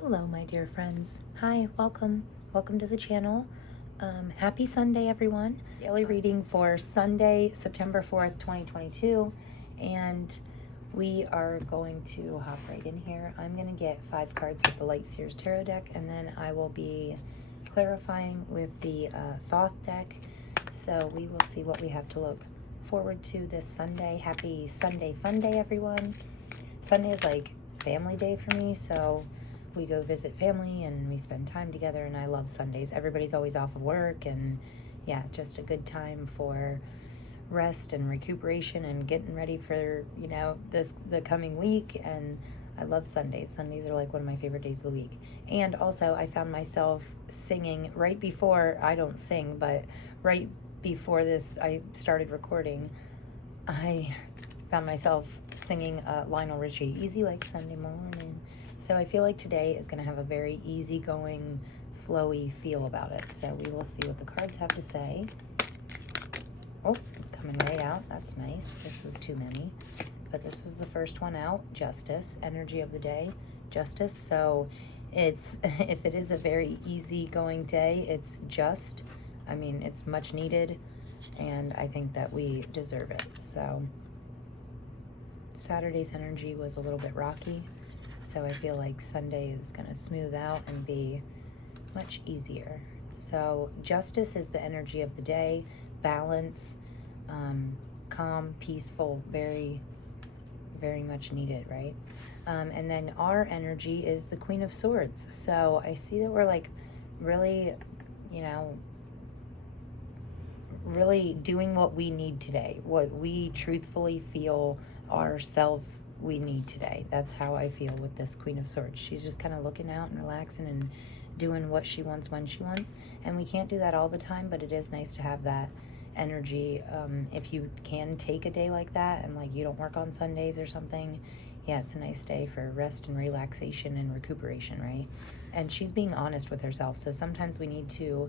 Hello, my dear friends. Hi, welcome. Welcome to the channel. Happy Sunday, everyone. Daily reading for Sunday, September 4th, 2022. And we are going to hop right in here. I'm going to get 5 cards with the Light Seers Tarot deck, and then I will be clarifying with the Thoth deck. So we will see what we have to look forward to this Sunday. Happy Sunday Fun Day, everyone. Sunday is like family day for me, so we go visit family and we spend time together, and I love Sundays. Everybody's always off of work, and yeah, just a good time for rest and recuperation and getting ready for, you know, the coming week. And I love Sundays. Sundays are like one of my favorite days of the week. And also I found myself singing right before, I don't sing, but right before this I started recording, I found myself singing Lionel Richie, Easy Like Sunday Morning. So I feel like today is going to have a very easygoing, flowy feel about it. So we will see what the cards have to say. Oh, coming right out. That's nice. This was too many. But this was the first one out. Justice. Energy of the day. Justice. So it's, if it is a very easygoing day, it's just. I mean, it's much needed. And I think that we deserve it. So Saturday's energy was a little bit rocky. So I feel like Sunday is going to smooth out and be much easier. So justice is the energy of the day. Balance, calm, peaceful, very, very much needed, right? And then our energy is the Queen of Swords. So I see that we're like really, you know, really doing what we need today, what we truthfully feel ourselves we need today. That's how I feel with this Queen of Swords. She's just kind of looking out and relaxing and doing what she wants when she wants. And we can't do that all the time, but it is nice to have that energy. If you can take a day like that and like you don't work on Sundays or something, yeah, it's a nice day for rest and relaxation and recuperation, right? And she's being honest with herself. So sometimes we need to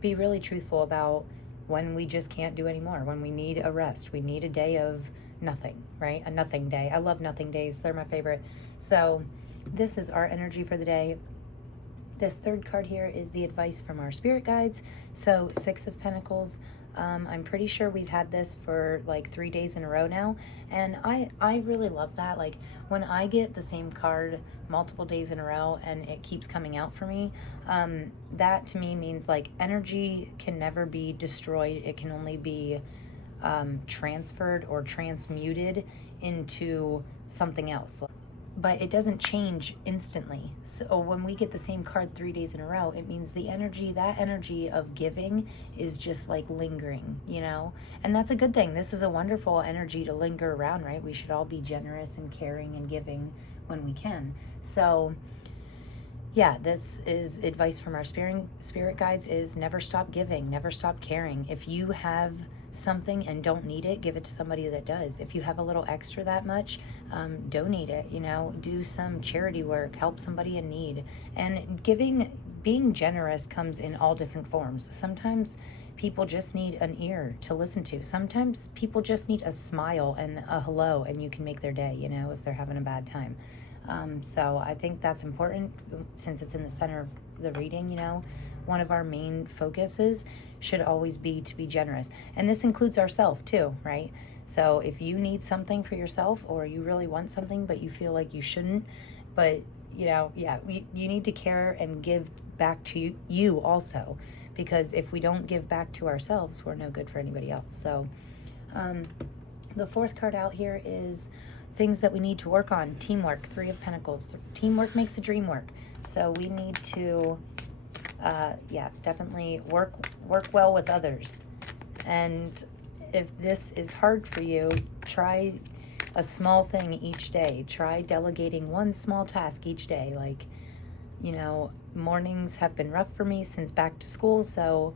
be really truthful about when we just can't do anymore, when we need a rest. We need a day of nothing, right? A nothing day. I love nothing days. They're my favorite. So this is our energy for the day. This third card here is the advice from our spirit guides. So 6 of Pentacles. I'm pretty sure we've had this for like 3 days in a row now. And I really love that. Like when I get the same card multiple days in a row and it keeps coming out for me, that to me means like energy can never be destroyed. It can only be transferred or transmuted into something else. But it doesn't change instantly. So when we get the same card 3 days in a row, it means the energy, that energy of giving is just like lingering, you know? And that's a good thing. This is a wonderful energy to linger around, right? We should all be generous and caring and giving when we can. So yeah, this is advice from our spirit guides is never stop giving, never stop caring. If you have something and don't need it, give it to somebody that does. If you have a little extra that much, donate it, you know, do some charity work, help somebody in need. And being generous comes in all different forms. Sometimes people just need an ear to listen to. Sometimes people just need a smile and a hello, and you can make their day, you know, if they're having a bad time. So I think that's important since it's in the center of the reading, you know. One of our main focuses should always be to be generous. And this includes ourselves too, right? So if you need something for yourself or you really want something but you feel like you shouldn't, but you know, yeah, you need to care and give back to you also, because if we don't give back to ourselves, we're no good for anybody else. So the fourth card out here is things that we need to work on. Teamwork, 3 of Pentacles. Teamwork makes the dream work. So we need to yeah, definitely work well with others. And if this is hard for you, try a small thing each day. Try delegating one small task each day. Like, you know, mornings have been rough for me since back to school, so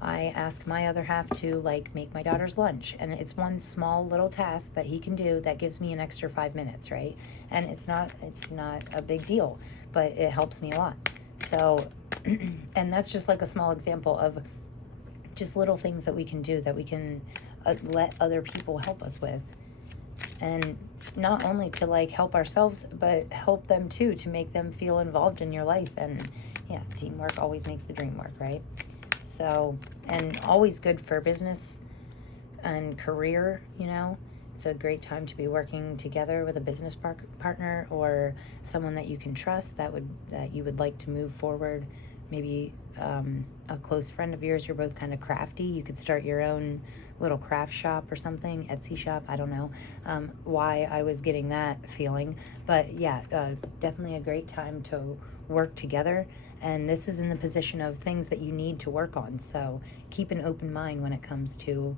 I ask my other half to like make my daughter's lunch, and it's one small little task that he can do that gives me an extra 5 minutes, right? And it's not a big deal, but it helps me a lot. So and that's just like a small example of just little things that we can do, that we can let other people help us with. and not only to like help ourselves, but help them too, to make them feel involved in your life. And yeah, teamwork always makes the dream work, right? So, and always good for business and career, you know. It's a great time to be working together with a business partner or someone that you can trust, that you would like to move forward. Maybe a close friend of yours, you're both kind of crafty. You could start your own little craft shop or something, Etsy shop. I don't know why I was getting that feeling. But yeah, definitely a great time to work together. And this is in the position of things that you need to work on. So keep an open mind when it comes to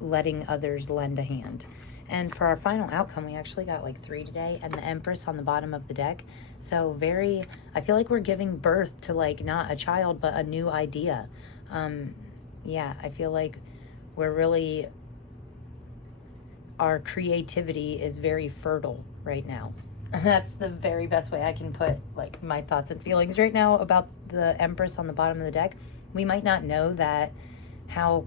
letting others lend a hand. And for our final outcome, we actually got like 3 today, and the Empress on the bottom of the deck. So I feel like we're giving birth to like not a child, but a new idea. Yeah, I feel like our creativity is very fertile right now. That's the very best way I can put like my thoughts and feelings right now about the Empress on the bottom of the deck. We might not know that how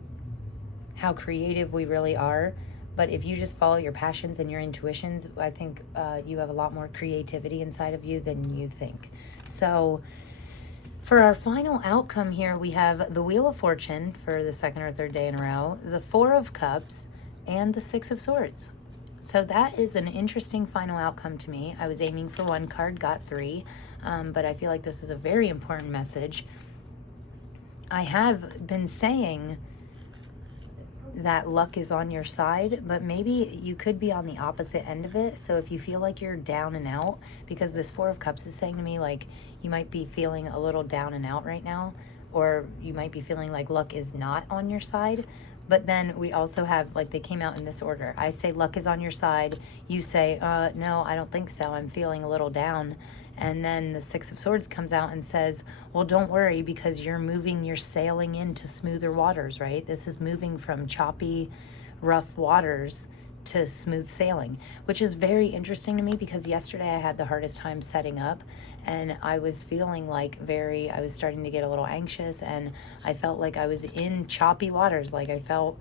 creative we really are, but if you just follow your passions and your intuitions, I think you have a lot more creativity inside of you than you think. So for our final outcome here, we have the Wheel of Fortune for the second or third day in a row, the Four of Cups, and the Six of Swords. So that is an interesting final outcome to me. I was aiming for 1 card, got 3, but I feel like this is a very important message. I have been saying that luck is on your side, but maybe you could be on the opposite end of it. So if you feel like you're down and out, because this Four of Cups is saying to me like you might be feeling a little down and out right now, or you might be feeling like luck is not on your side. But then we also have, like, they came out in this order. I say luck is on your side. You say, no, I don't think so. I'm feeling a little down. And then the Six of Swords comes out and says, well, don't worry, because you're sailing into smoother waters, right? This is moving from choppy, rough waters to smooth sailing, which is very interesting to me, because yesterday I had the hardest time setting up, and I was feeling like I was starting to get a little anxious, and I felt like I was in choppy waters. Like I felt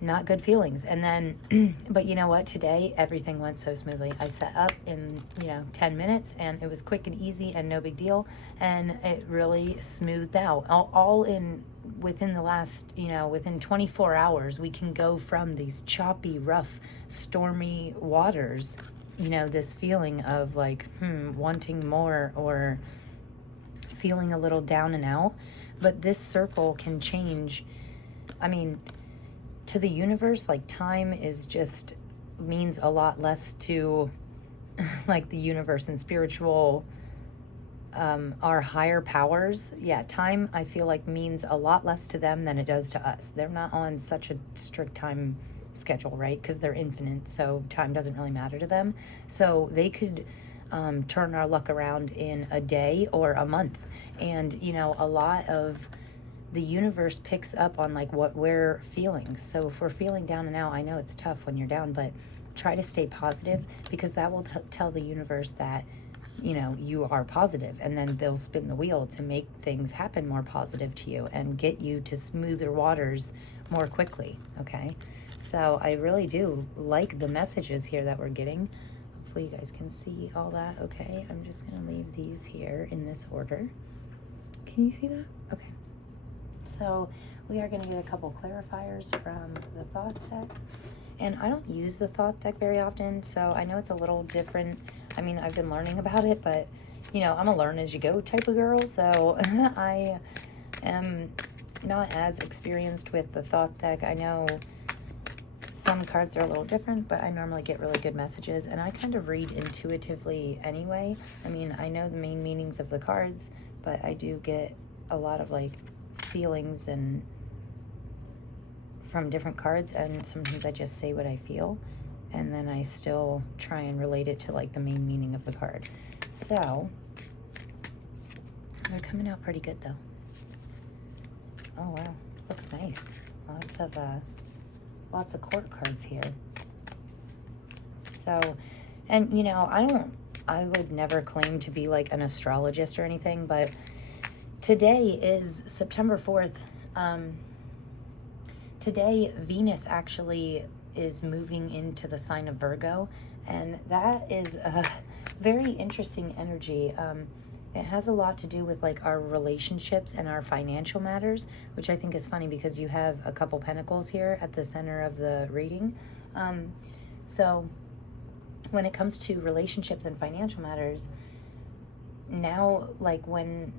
not good feelings. And then, but you know what? Today, everything went so smoothly. I set up in, 10 minutes, and it was quick and easy and no big deal. And it really smoothed out all within the last, within 24 hours, we can go from these choppy, rough, stormy waters, this feeling of like, wanting more or feeling a little down and out. But this circle can change. I mean, to the universe, like, time is just means a lot less to like the universe and spiritual, our higher powers. Yeah, time, I feel like, means a lot less to them than it does to us. They're not on such a strict time schedule, right? Because they're infinite, so time doesn't really matter to them. So they could turn our luck around in a day or a month. And a lot of the universe picks up on like what we're feeling. So if we're feeling down and out, I know it's tough when you're down, but try to stay positive, because that will tell the universe that you are positive, and then they'll spin the wheel to make things happen more positive to you and get you to smoother waters more quickly. Okay, so I really do like the messages here that we're getting. Hopefully you guys can see all that. Okay, I'm just gonna leave these here in this order. Can you see that? Okay. So we are going to get a couple clarifiers from the Thoth deck. And I don't use the Thoth deck very often, so I know it's a little different. I mean, I've been learning about it, but, I'm a learn as you go type of girl, so I am not as experienced with the Thoth deck. I know some cards are a little different, but I normally get really good messages, and I kind of read intuitively anyway. I mean, I know the main meanings of the cards, but I do get a lot of, like, feelings and from different cards, and sometimes I just say what I feel, and then I still try and relate it to like the main meaning of the card. So they're coming out pretty good though. Oh wow, looks nice. Lots of court cards here. So, and I would never claim to be like an astrologist or anything, but today is September 4th. Today, Venus actually is moving into the sign of Virgo, and that is a very interesting energy. It has a lot to do with like our relationships and our financial matters, which I think is funny because you have a couple pentacles here at the center of the reading. So when it comes to relationships and financial matters, now, like when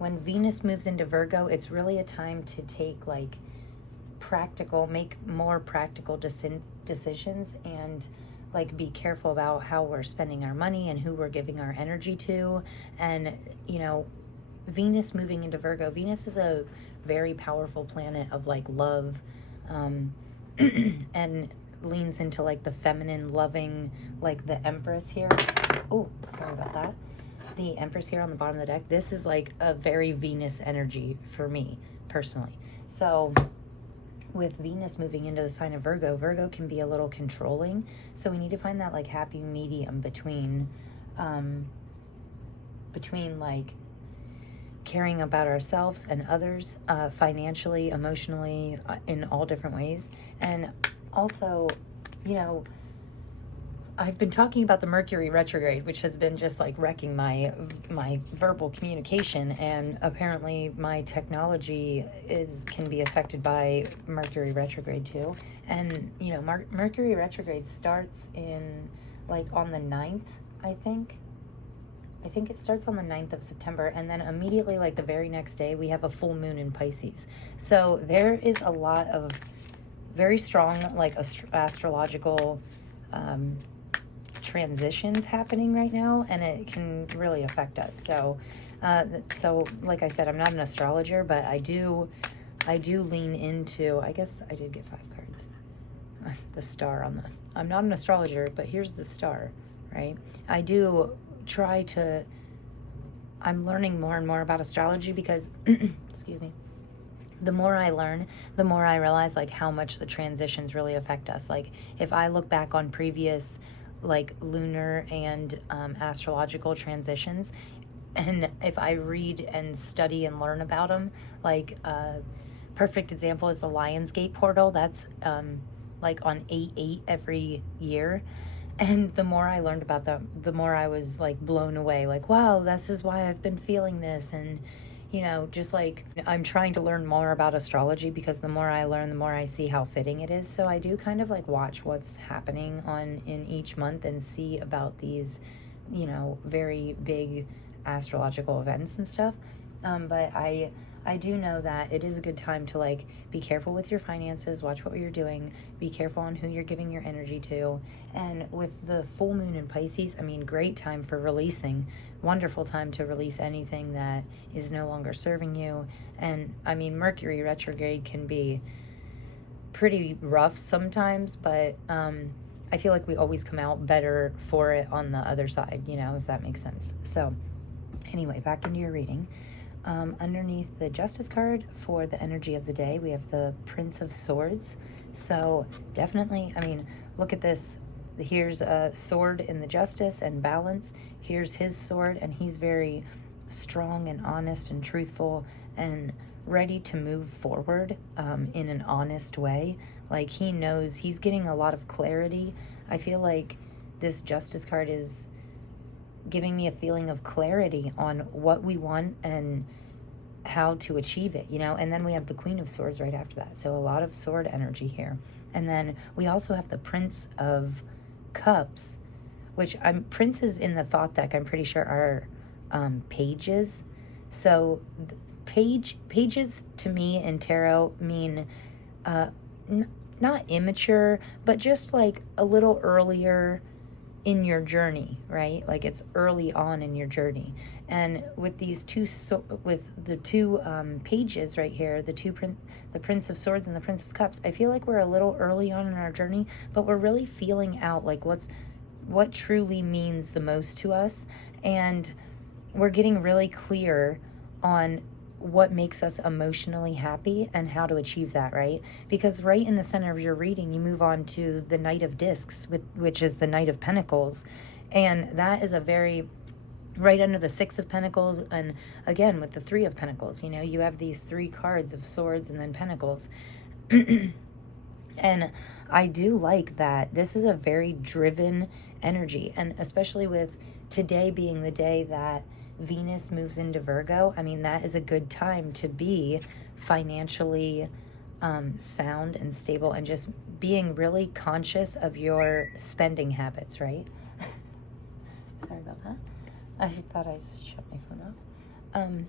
Venus moves into Virgo, it's really a time to take like make more practical decisions, and like be careful about how we're spending our money and who we're giving our energy to. And you know, Venus moving into Virgo, Venus is a very powerful planet of like love, and leans into like the feminine, loving, like the Empress here. Oh, sorry about that. The Empress here on the bottom of the deck, this is like a very Venus energy for me personally. So with Venus moving into the sign of Virgo, Virgo can be a little controlling. So we need to find that like happy medium between like caring about ourselves and others, financially, emotionally, in all different ways. And also, you know, I've been talking about the Mercury retrograde, which has been just like wrecking my verbal communication, and apparently my technology can be affected by Mercury retrograde too. And you know, Mercury retrograde starts in like on the 9th, I think it starts on the 9th of September, and then immediately like the very next day we have a full moon in Pisces. So there is a lot of very strong like astrological transitions happening right now, and it can really affect us. So like I said, I'm not an astrologer, but I do lean into, I guess I did get 5 cards. The star on the, I'm not an astrologer, but here's the star, right? I do try to, I'm learning more and more about astrology because excuse me, the more I learn, the more I realize like how much the transitions really affect us. Like if I look back on previous like lunar and astrological transitions, and if I read and study and learn about them, like perfect example is the Lionsgate portal. That's like on 8/8 every year. And the more I learned about them, the more I was like blown away, like, wow, this is why I've been feeling this. And you know, just like I'm trying to learn more about astrology because the more I learn, the more I see how fitting it is. So I do kind of like watch what's happening in each month and see about these, you know, very big astrological events and stuff. But I do know that it is a good time to like be careful with your finances, watch what you're doing, be careful on who you're giving your energy to. And with the full moon in Pisces, I mean, great time for releasing, wonderful time to release anything that is no longer serving you. And I mean, Mercury retrograde can be pretty rough sometimes, but I feel like we always come out better for it on the other side, you know, if that makes sense. So anyway, back into your reading. Underneath the Justice card for the energy of the day, we have the Prince of Swords. So definitely, I mean, look at this. Here's a sword in the Justice and balance. Here's his sword, and he's very strong and honest and truthful and ready to move forward in an honest way. Like he knows he's getting a lot of clarity. I feel like this Justice card is giving me a feeling of clarity on what we want and how to achieve it, you know. And then we have the Queen of Swords right after that, so a lot of sword energy here. And then we also have the Prince of Cups, which princes in the Thoth deck I'm pretty sure are pages. So pages to me in tarot mean not immature, but just like a little earlier in your journey, right? Like it's early on in your journey. And with these two pages right here, the Prince of Swords and the Prince of Cups, I feel like we're a little early on in our journey, but we're really feeling out like what truly means the most to us, and we're getting really clear on what makes us emotionally happy and how to achieve that, right? Because right in the center of your reading, you move on to the Knight of Discs, which is the Knight of Pentacles. And that is a very, right under the Six of Pentacles, and again, with the Three of Pentacles, you know, you have these 3 cards of Swords and then Pentacles. And I do like that this is a very driven energy. And especially with today being the day that Venus moves into Virgo, I mean, that is a good time to be financially sound and stable, and just being really conscious of your spending habits, right? Sorry about that. I thought I shut my phone off.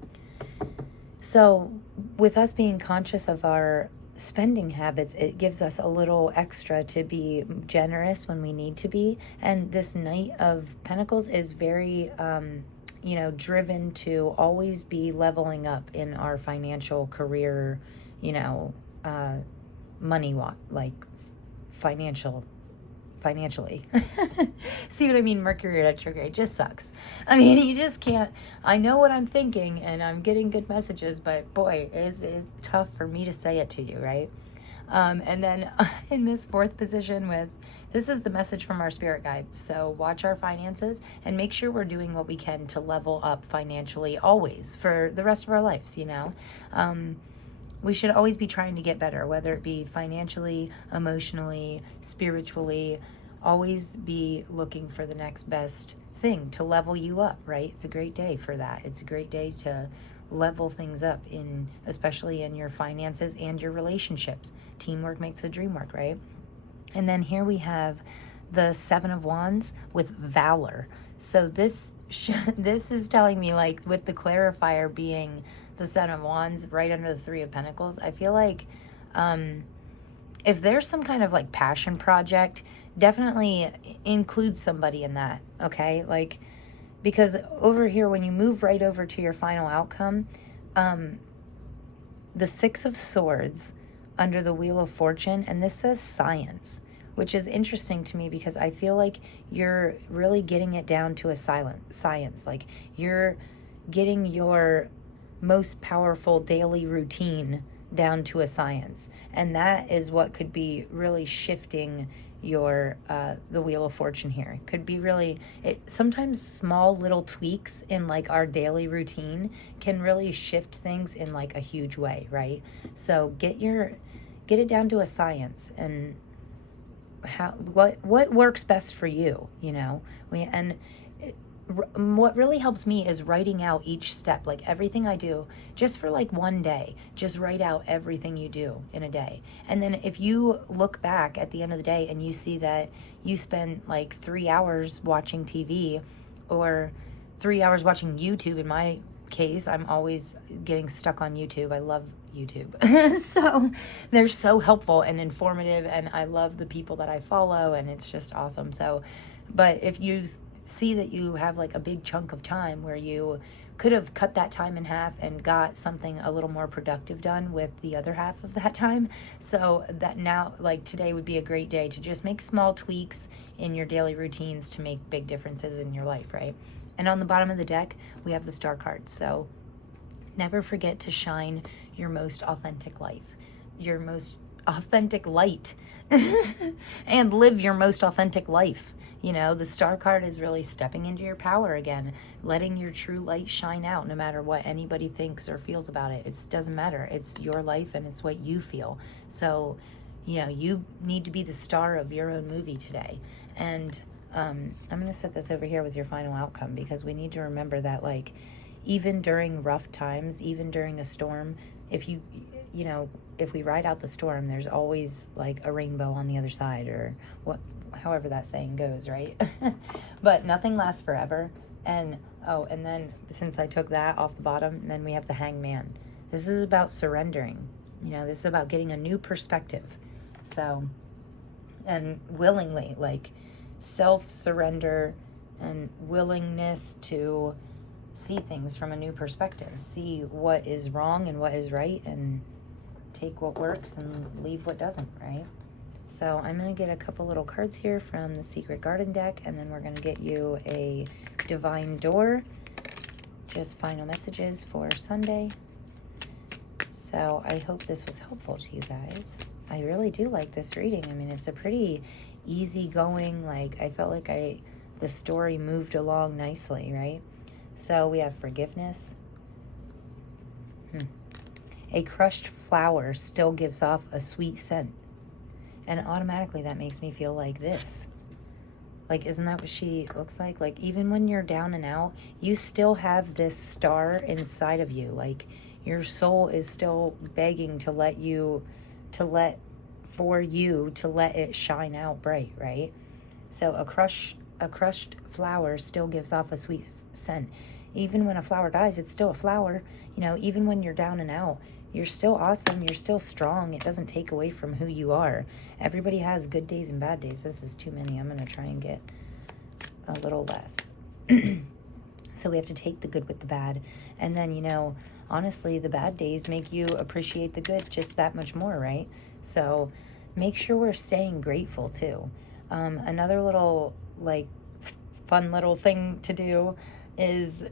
So with us being conscious of our spending habits, it gives us a little extra to be generous when we need to be. And this Knight of Pentacles is very, driven to always be leveling up in our financial career, money, like financially. See what I mean? Mercury retrograde just sucks. I mean, you just can't. I know what I'm thinking, and I'm getting good messages, but boy, it's tough for me to say it to you, right? And then in this fourth position this is the message from our spirit guides. So watch our finances and make sure we're doing what we can to level up financially always for the rest of our lives, we should always be trying to get better, whether it be financially, emotionally, spiritually. Always be looking for the next best thing to level you up, right? It's a great day for that. It's a great day to level things up, especially in your finances and your relationships. Teamwork makes the dream work, right? And then here we have the Seven of Wands with Valor. So this is telling me, like, with the clarifier being the Seven of Wands right under the Three of Pentacles, I feel like if there's some kind of like passion project, definitely include somebody in that, okay? Like, because over here, when you move right over to your final outcome, the Six of Swords under the Wheel of Fortune, and this says science, which is interesting to me because I feel like you're really getting it down to a science. Like, you're getting your most powerful daily routine down to a science. And that is what could be really shifting your the Wheel of Fortune here. Could be really, sometimes small little tweaks in like our daily routine can really shift things in like a huge way, right? So get it down to a science, and what works best for you, what really helps me is writing out each step, like everything I do, just for like one day. Just write out everything you do in a day. And then if you look back at the end of the day and you see that you spent like 3 hours watching TV or 3 hours watching YouTube, in my case, I'm always getting stuck on YouTube. I love YouTube. So they're so helpful and informative, and I love the people that I follow, and it's just awesome. So, but if you see that you have like a big chunk of time where you could have cut that time in half and got something a little more productive done with the other half of that time, so that now, like, today would be a great day to just make small tweaks in your daily routines to make big differences in your life, right? And on the bottom of the deck, we have the Star card. So never forget to shine your most authentic life, your most authentic light, and live your most authentic life. The Star card is really stepping into your power again, letting your true light shine out, no matter what anybody thinks or feels about it. It doesn't matter. It's your life and it's what you feel. So, you need to be the star of your own movie today. And I'm going to set this over here with your final outcome, because we need to remember that, like, even during rough times, even during a storm, if we ride out the storm, there's always like a rainbow on the other side, or however that saying goes, right? But nothing lasts forever. And then since I took that off the bottom, then we have the Hangman. This is about surrendering. This is about getting a new perspective. So, and willingly, like, self-surrender and willingness to see things from a new perspective, see what is wrong and what is right, and take what works and leave what doesn't, right? So I'm going to get a couple little cards here from the Secret Garden deck, and then we're going to get you a Divine Door, just final messages for Sunday. So I hope this was helpful to you guys. I really do like this reading. I mean, it's a pretty easygoing, like, I felt like the story moved along nicely, right? So we have forgiveness. A crushed flower still gives off a sweet scent. And automatically that makes me feel like this. Like, isn't that what she looks like? Like, even when you're down and out, you still have this star inside of you. Like, your soul is still begging to let it shine out bright, right? So a crushed flower still gives off a sweet scent. Even when a flower dies, it's still a flower. You know, even when you're down and out, you're still awesome. You're still strong. It doesn't take away from who you are. Everybody has good days and bad days. This is too many. I'm going to try and get a little less. So we have to take the good with the bad. And then, you know, honestly, the bad days make you appreciate the good just that much more, right? So make sure we're staying grateful too. Another little, like, fun little thing to do is,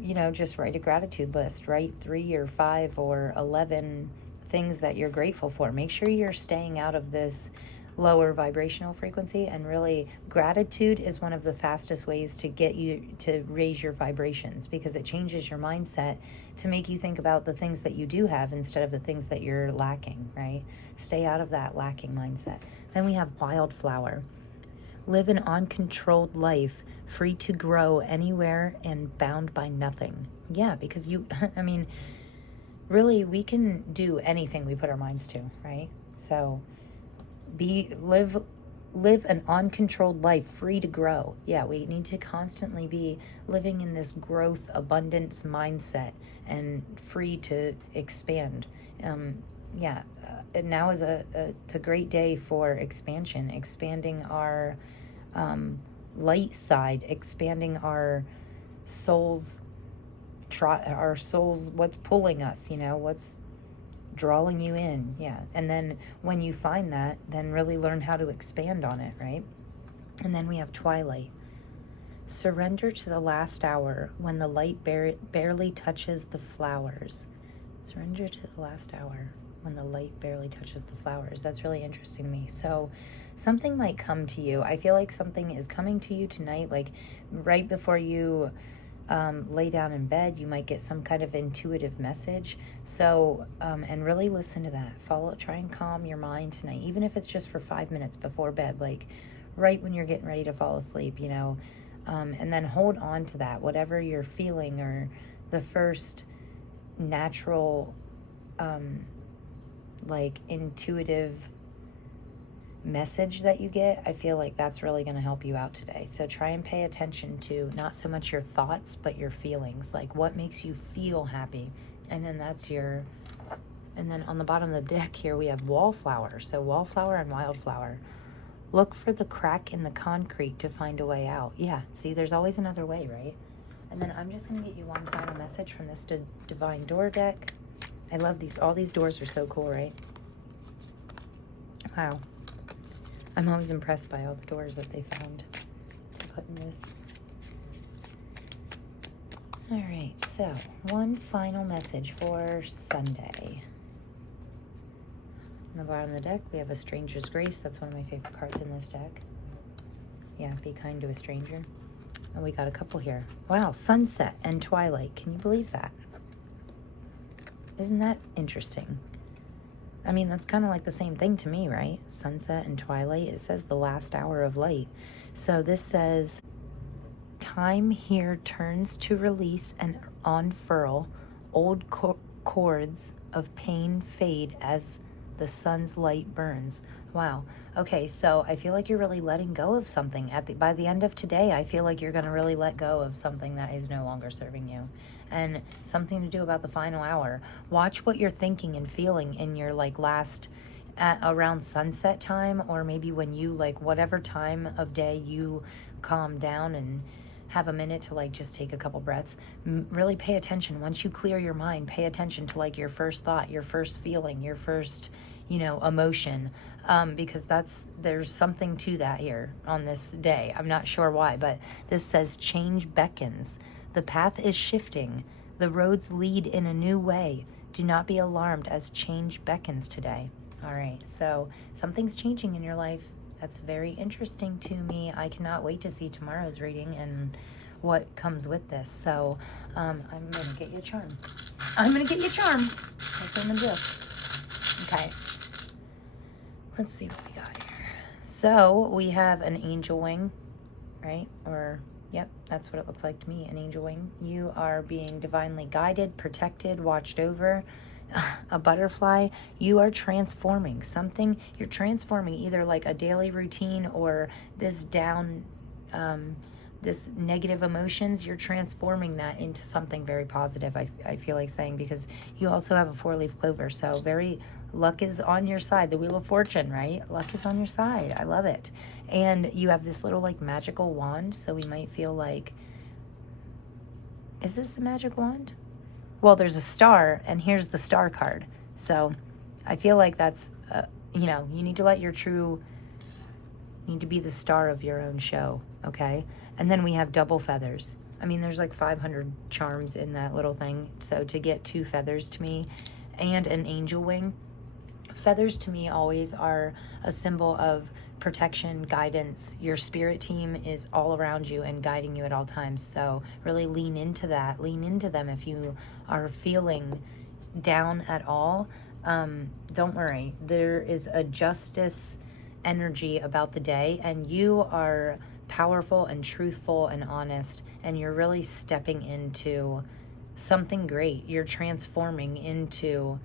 you know, just write a gratitude list. Write 3 or 5 or 11 things that you're grateful for. Make sure you're staying out of this lower vibrational frequency, and really gratitude is one of the fastest ways to get you to raise your vibrations, because it changes your mindset to make you think about the things that you do have instead of the things that you're lacking, right? Stay out of that lacking mindset. Then we have wildflower. Live an uncontrolled life, free to grow anywhere and bound by nothing. Yeah, because I mean, really, we can do anything we put our minds to, right? So live an uncontrolled life, free to grow. Yeah, we need to constantly be living in this growth, abundance mindset, and free to expand. Now is it's a great day for expansion, expanding our light side, expanding our souls, what's pulling us, you know, what's drawing you in. Yeah. And then when you find that, then really learn how to expand on it, right? And then we have twilight. Surrender to the last hour when the light barely touches the flowers. Surrender to the last hour when the light barely touches the flowers. That's really interesting to me. So something might come to you. I feel like something is coming to you tonight, like right before you lay down in bed. You might get some kind of intuitive message. So, and really listen to that. Try and calm your mind tonight, even if it's just for 5 minutes before bed, like right when you're getting ready to fall asleep, you know, and then hold on to that, whatever you're feeling, or the first natural, like intuitive message that you get. I feel like that's really going to help you out today. So try and pay attention to not so much your thoughts, but your feelings, like what makes you feel happy. And then and then on the bottom of the deck here, we have wallflower. So wallflower and wildflower. Look for the crack in the concrete to find a way out. Yeah, see, there's always another way, right? And then I'm just going to get you one final message from this Divine Door deck. I love these. All these doors are so cool, right? Wow. I'm always impressed by all the doors that they found to put in this. All right, so one final message for Sunday. On the bottom of the deck, we have a Stranger's Grace. That's one of my favorite cards in this deck. Yeah, be kind to a stranger. And we got a couple here. Wow, sunset and twilight. Can you believe that? Isn't that interesting? I mean, that's kind of like the same thing to me, right? Sunset and twilight. It says the last hour of light. So this says, time here turns to release and unfurl. Old cords of pain fade as the sun's light burns. Wow. Okay, so I feel like you're really letting go of something. By the end of today, I feel like you're going to really let go of something that is no longer serving you. And something to do about the final hour. Watch what you're thinking and feeling in your around sunset time, or maybe when you whatever time of day you calm down and have a minute to just take a couple breaths. Really pay attention. Once you clear your mind, pay attention to your first thought, your first feeling, your first emotion, because there's something to that here on this day. I'm not sure why, but this says change beckons. The path is shifting. The roads lead in a new way. Do not be alarmed as change beckons today. All right, so something's changing in your life. That's very interesting to me. I cannot wait to see tomorrow's reading and what comes with this. So I'm going to get you a charm. I'm going to get you a charm. That's what I'm going to do. Okay. Let's see what we got here. So we have an angel wing, right? Or, yep, that's what it looked like to me, an angel wing. You are being divinely guided, protected, watched over. A butterfly, you are transforming something. You're transforming either like a daily routine or this this negative emotions. You're transforming that into something very positive, I feel like saying, because you also have a 4-leaf clover. So luck is on your side. The Wheel of Fortune, right? Luck is on your side. I love it. And you have this little like magical wand. So we might feel like, is this a magic wand? Well, there's a star, and here's the star card. So I feel like that's, you know, you need to you need to be the star of your own show, okay? And then we have double feathers. I mean, there's like 500 charms in that little thing. So to get 2 feathers to me and an angel wing, feathers to me always are a symbol of protection, guidance. Your spirit team is all around you and guiding you at all times. So really lean into that. Lean into them if you are feeling down at all. Don't worry. There is a justice energy about the day, and you are powerful and truthful and honest, and you're really stepping into something great. You're transforming into,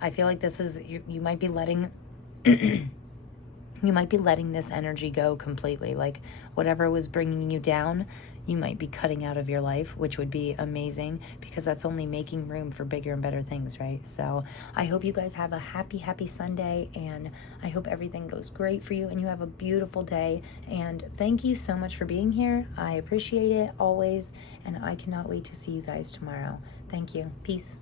I feel like this is, you might be letting you might be letting this energy go completely. Like whatever was bringing you down, you might be cutting out of your life, which would be amazing because that's only making room for bigger and better things, right? So I hope you guys have a happy, happy Sunday, and I hope everything goes great for you and you have a beautiful day. And thank you so much for being here. I appreciate it always, and I cannot wait to see you guys tomorrow. Thank you. Peace.